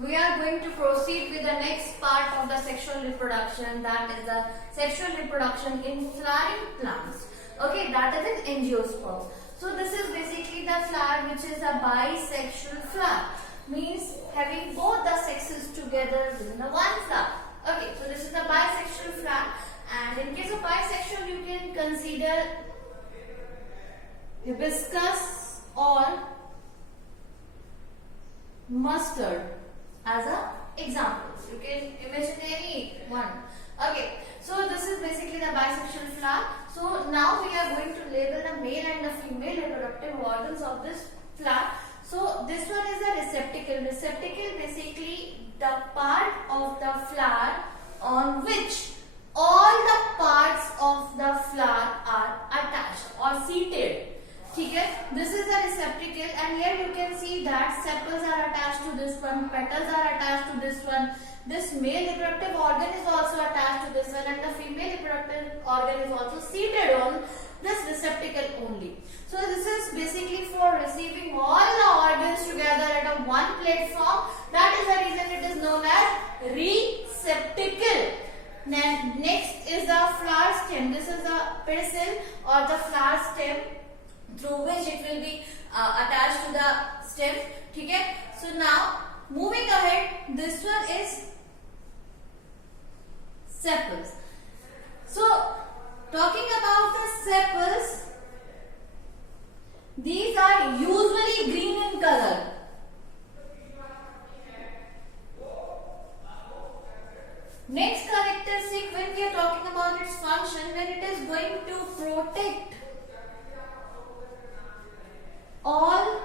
we are going to proceed with the next part of the sexual reproduction, that is the sexual reproduction in flowering plants. Okay, that is in angiosperms. So this is basically the flower which is a bisexual flower, means having both the sexes together within the one flower. Okay, so this is the bisexual flower, and in case of bisexual you can consider hibiscus or mustard as a example. You can imagine any one. Okay, so this is basically the bisexual flower. So now we are going to label the male and the female reproductive organs of this flower. So this one is a receptacle. Receptacle basically the part of the flower on which all the parts of the flower are attached or seated. Okay, this is the receptacle, and here you can see that sepals are attached to this one, petals are attached to this one. This male reproductive organ is also attached to this one, and the female reproductive organ is also seated on this receptacle only. So this is basically for receiving all the organs together at a one platform. That is the reason it is known as receptacle. Next is the flower stem. This is the pedicel or the flower stem, through which it will be attached to the stem. Okay? So now moving ahead, this one is sepals. So talking about the sepals, these are usually green in color. Next characteristic, when we are talking about its function, when it is going to protect all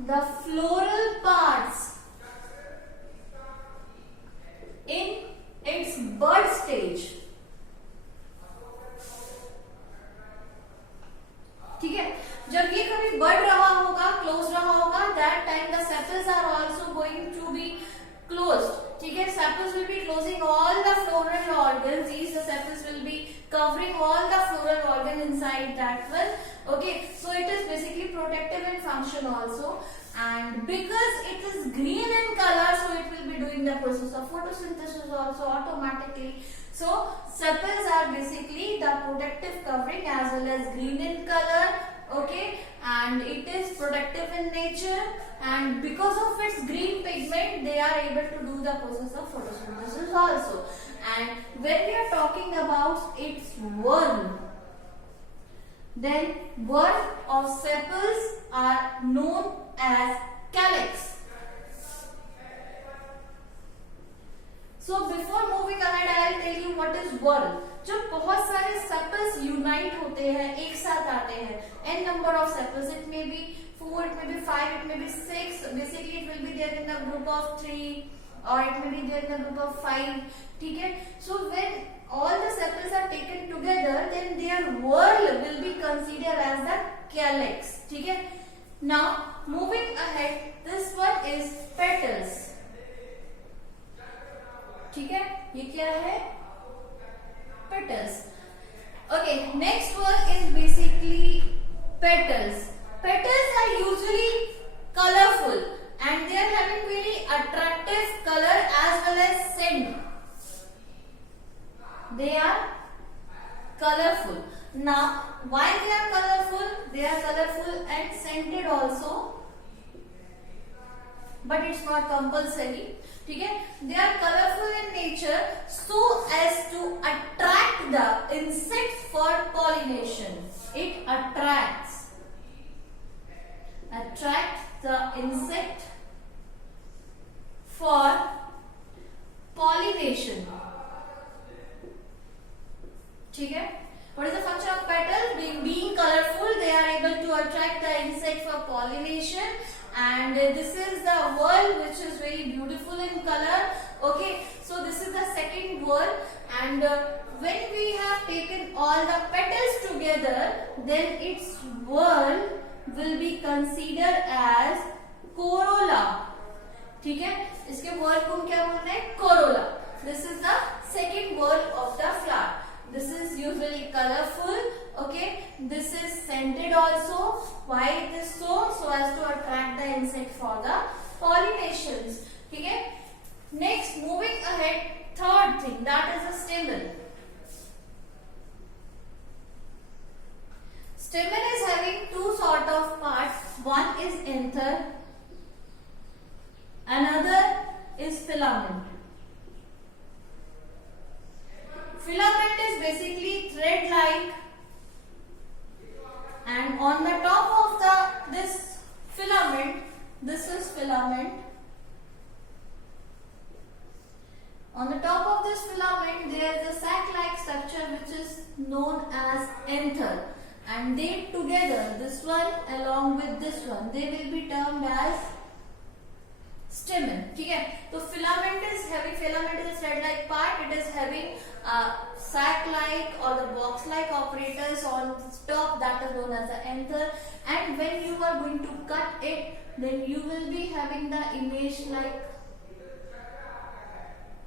the floral parts in its bud stage. ठीक है, जब ये कभी बढ़ रहा होगा, close रहा होगा, that time the sepals are also going to be closed. ठीक है, sepals will be closing all the floral organs. These sepals will be covering all the floral organs inside that one. Okay, so it is basically protective in function also, and because it is green in color, so it will be doing the process of photosynthesis also automatically. So sepals are basically the protective covering as well as green in color. Okay, and it is protective in nature, and because of its green pigment they are able to do the process of photosynthesis also. And when we are talking about its whorl, then whorl of sepals are known as calyx. So before moving ahead, I will tell you what is whorl. जब बहुत सारे sepals unite होते हैं, एक साथ आते हैं, n number of sepals, it may be 4, it may be 5, it may be 6. Basically, it will be there in a group of 3, or it may be there in a group of 5. ठीक है? So when all the sepals are taken together, then their whorl will be considered as the calyx. ठीक है? Now moving ahead, this one is petals. ठीक है? ये क्या है? Petals. Okay, next one is basically petals. Petals are usually colorful, and they are having very attractive color as well as scent. They are colorful. Now, why they are colorful? They are colorful and scented also, but it's not compulsory. ठीक है? They are colorful in nature so as to attract the insects for pollination. It attracts the insect for pollination. ठीक है? What is the function of petals? Being colorful, they are able to attract the insect for pollination. And this is the whorl, which is very beautiful in color. Okay, so this is the second whorl, and when we have taken all the petals together, then its whorl will be considered as corolla. ठीक है? इसके whorl को हम क्या बोल रहे हैं? Corolla. This is the second whorl of the flower. This is usually colorful. Okay, this is scented also. Why it is so? So as to attract the insect for the pollination. this is filament. On the top of this filament there is a sac-like structure which is known as anther, and they together, this one along with this one, they will be termed as stamen. ठीक है, तो filament is having, filament is a thread-like part. It is having sac-like or the box-like apparatus on top, that is known as the anther. And when you are going to cut it, then you will be having the image like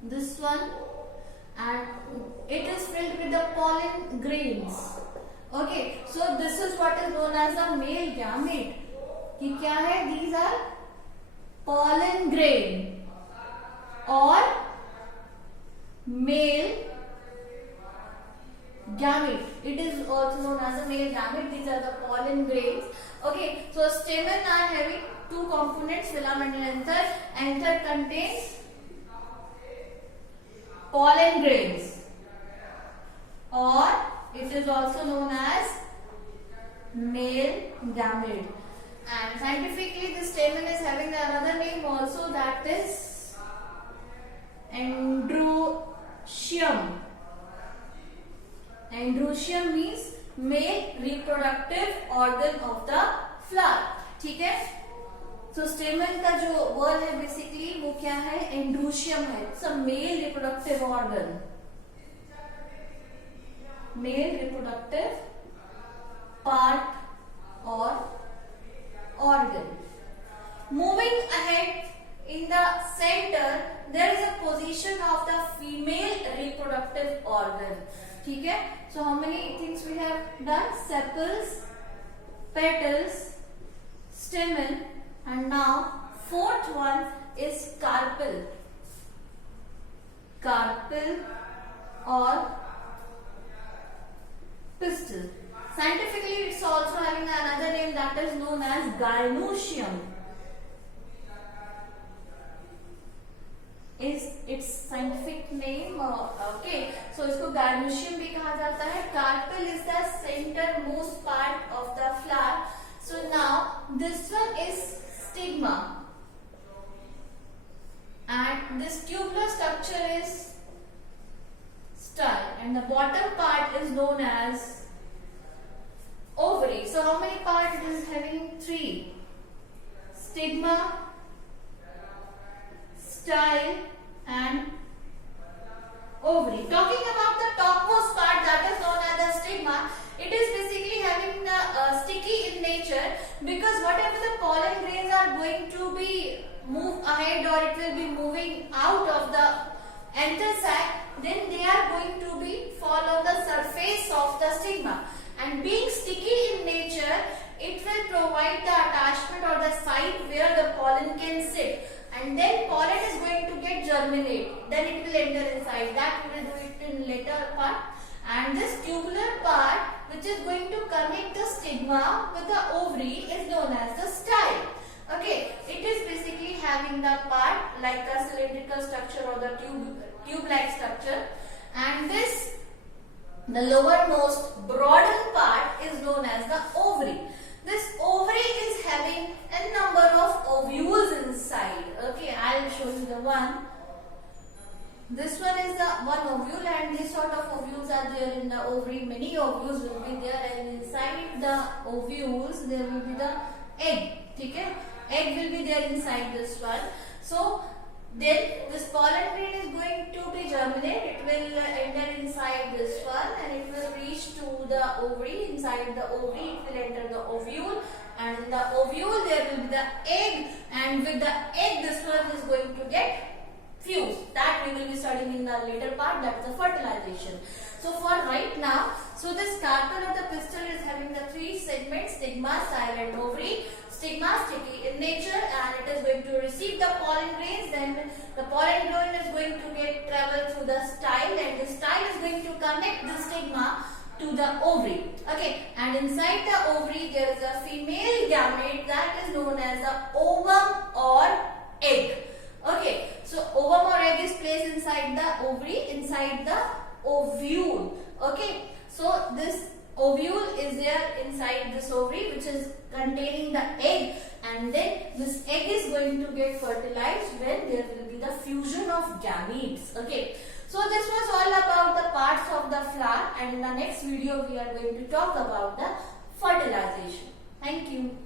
this one, and it is filled with the pollen grains. Okay, so this is what is known as the male gamete. कि क्या है? These are pollen grain or male gamete. It is also known as a male gamete. These are the pollen grains. Okay, so stamen are having two components, filament and anther. Anther contains pollen grains, or it is also known as male gamete. And scientifically this stamen is having another name also, that is androecium. Androecium means male reproductive organ of the flower. ठीक है, तो स्टेमन का जो word है basically वो क्या है? Androecium है. It's a male reproductive organ. Male reproductive part और organ. Moving ahead, in the center there is a position of the female reproductive organ. ठीक है, so how many things we have done? Sepals, petals, stamen, and now fourth one is carpel. Carpel or pistil. Scientifically, it's also having another name, that is known as gynoecium. Is its scientific name? Okay, so इसको gynoecium भी कहा जाता है. Carpel is the centermost part of the flower. So now this one is stigma, and this tubular structure is style, and the bottom part is known as ovary. So how many parts it is having? 3. Stigma, style, and ovary. Talking about the topmost part, that is known as the stigma, it is basically having the sticky in nature, because whatever the pollen grains are going to be move ahead, or it will be moving out of the anther sac, then they are going to be fall on the surface of the stigma. And being sticky in nature, it will provide the attachment or the site where the pollen can sit, and then pollen is going to get germinate, then it will enter inside. That we will do it in later part. And this tubular part which is going to connect the stigma with the ovary is known as the style. Okay, it is basically having the part like a cylindrical structure or the tube-like structure, and this, the lowermost broadened part, is known as the ovary. This ovary is having a number of ovules inside. Okay, I will show you the one. This one is the one ovule, and this sort of ovules are there in the ovary. Many ovules will be there, and inside the ovules there will be the egg. Okay, egg will be there inside this one. So then this pollen grain is going to be germinate. It will enter inside this one, and it will reach to the ovary. Inside the ovary, it will enter the ovule, and in the ovule there will be the egg, and with the egg this one is going to get fused. That we will be studying in the later part, that is the fertilization. So for right now, so this carpel of the pistil is having the 3 segments: stigma, style, and ovary. Stigma sticky in nature, and it is going to receive the pollen grains. Then the pollen grain is going to get travel through the style, and the style is going to connect the stigma to the ovary. Okay, and inside the ovary there is a female gamete that is known as the ovum or egg. Okay, so ovum or egg is placed inside the ovary, inside the ovule. Okay, so this ovule is there inside this ovary, which is containing the egg, and then this egg fusion of gametes. Okay. So this was all about the parts of the flower, and in the next video we are going to talk about the fertilization. Thank you.